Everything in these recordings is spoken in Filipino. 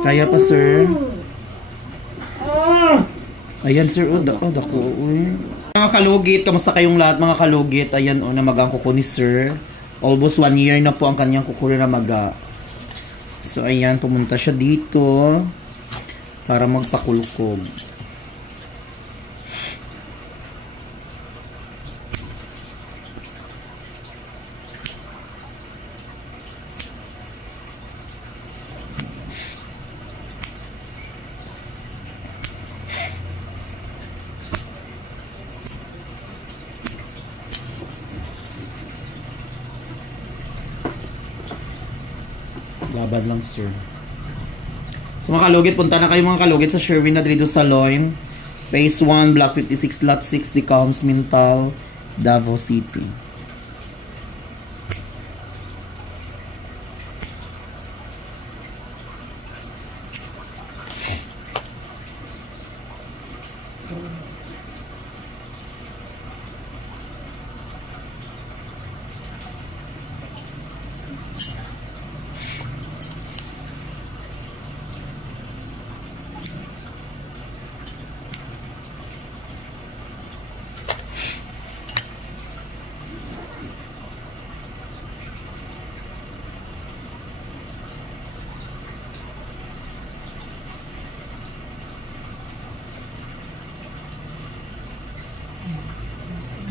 Kaya pa, sir. Ayan, sir. Dako. Mga kalugit, kamusta kayong lahat mga kalugit? Ayan, namagang kuko ni sir. Almost 1 year na po ang kanyang kuko na namaga. So, ayan, pumunta siya dito para magpakulkog. Laban lang, sir. So, mga kalugit, punta na kayo mga kalugit sa Sherwin Adrido Salon. Phase 1, Block 56, Lot 6, Decoms, Mintal, Davao City.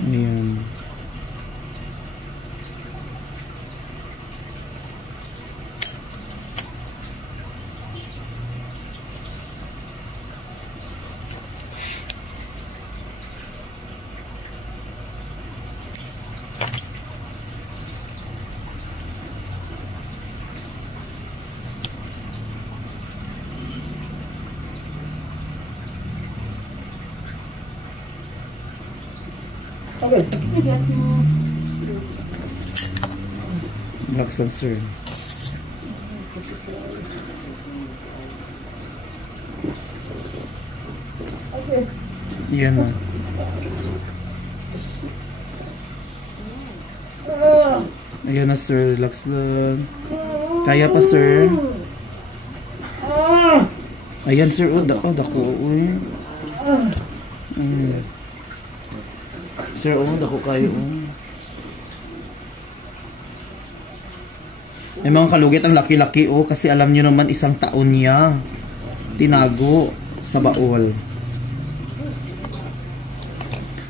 Ayan. Black sensor. Yan na. Ayan na, sir. Relax lang. Kaya pa, sir. Ayan, sir. Dako. Sir, dako kayo. May mga kalugit ang laki-laki kasi alam niyo naman 1 taon niya tinago sa baol.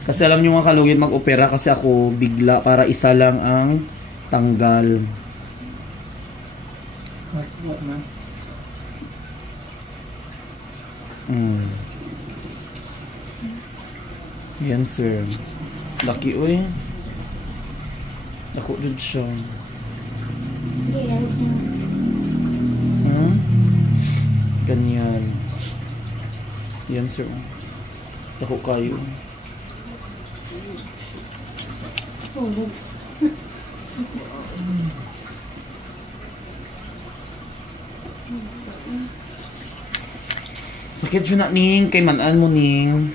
Kasi alam niyo mga kalugit mag-opera kasi ako bigla para isa lang ang tanggal. Yan, sir. Laki, Ako dun siya. Ganyan. Yan, sir. Ako kayo. Sakit yun na, Ning. Kay manan mo, Ning.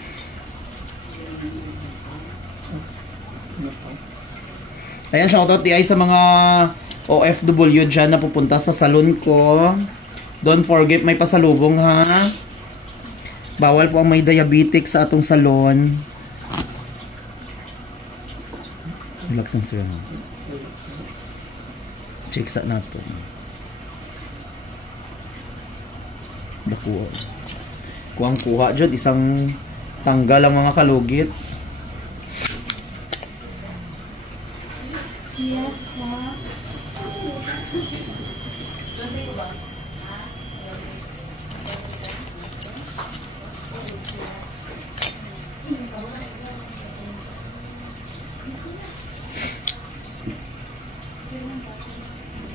Ayan, shoutout ay sa mga OFW dyan na pupunta sa salon ko. Don't forget, may pasalubong ha. Bawal po ang may diabetic sa atong salon. Relax ang sir. Check sa nato. Dakuha. Kuha dyan, isang tanggal ang mga kalugit.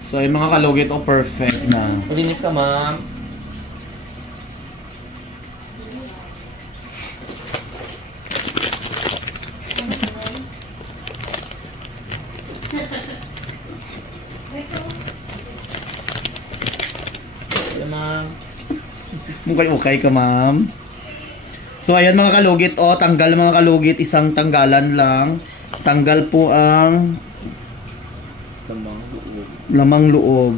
So, yung mga kalugit perfect na. Malinis ka, ma'am. Mukhang okay ka, ma'am. So, ayan mga kalugit, tanggal mga kalugit, isang tanggalan lang. Tanggal po ang lamang loob.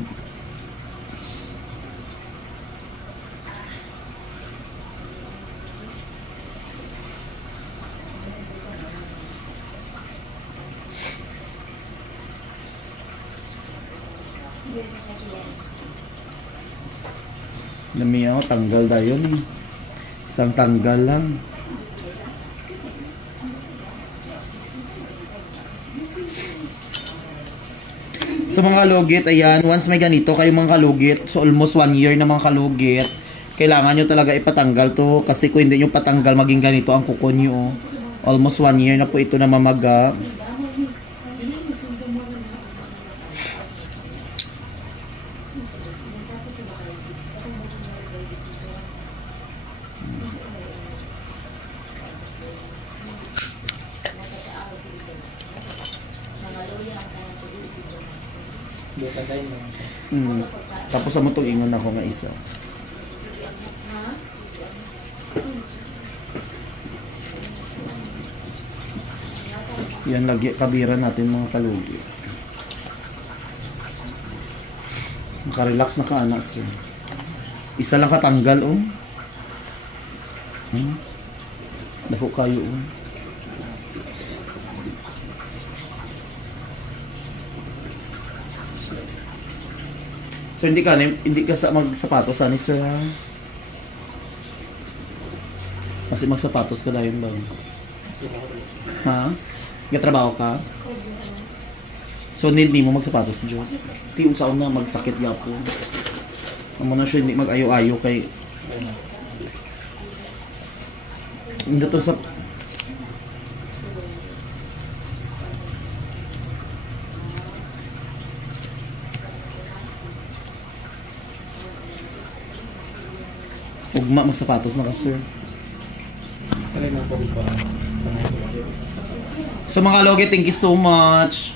Dami ako, tanggal dayon eh. Isang tanggal lang. So mga kalugit, ayan, once may ganito kayo mga kalugit, so almost 1 year na mga kalugit, kailangan nyo talaga ipatanggal to kasi kung hindi nyo patanggal maging ganito ang kuko nyo. Almost 1 year na po ito na mamaga. Tapos mo itong ingon ako nga isa. Yan lagi kabira natin mga kalugi. Makarelax na ka anak sir. Isa lang katanggal oh. Dako kayo oh. So hindi ka sa magsapatos ani sir ha? Kasi magsapatos ka dayon ba? Ha? Gatrabaho ka? So hindi mo magsapatos Jo. Ti unsa na magsakit gyapon. Amo na siya hindi mag-ayo-ayo kay hindi to sa ugma mo sapatos na ka sir. So mga logi, thank you so much.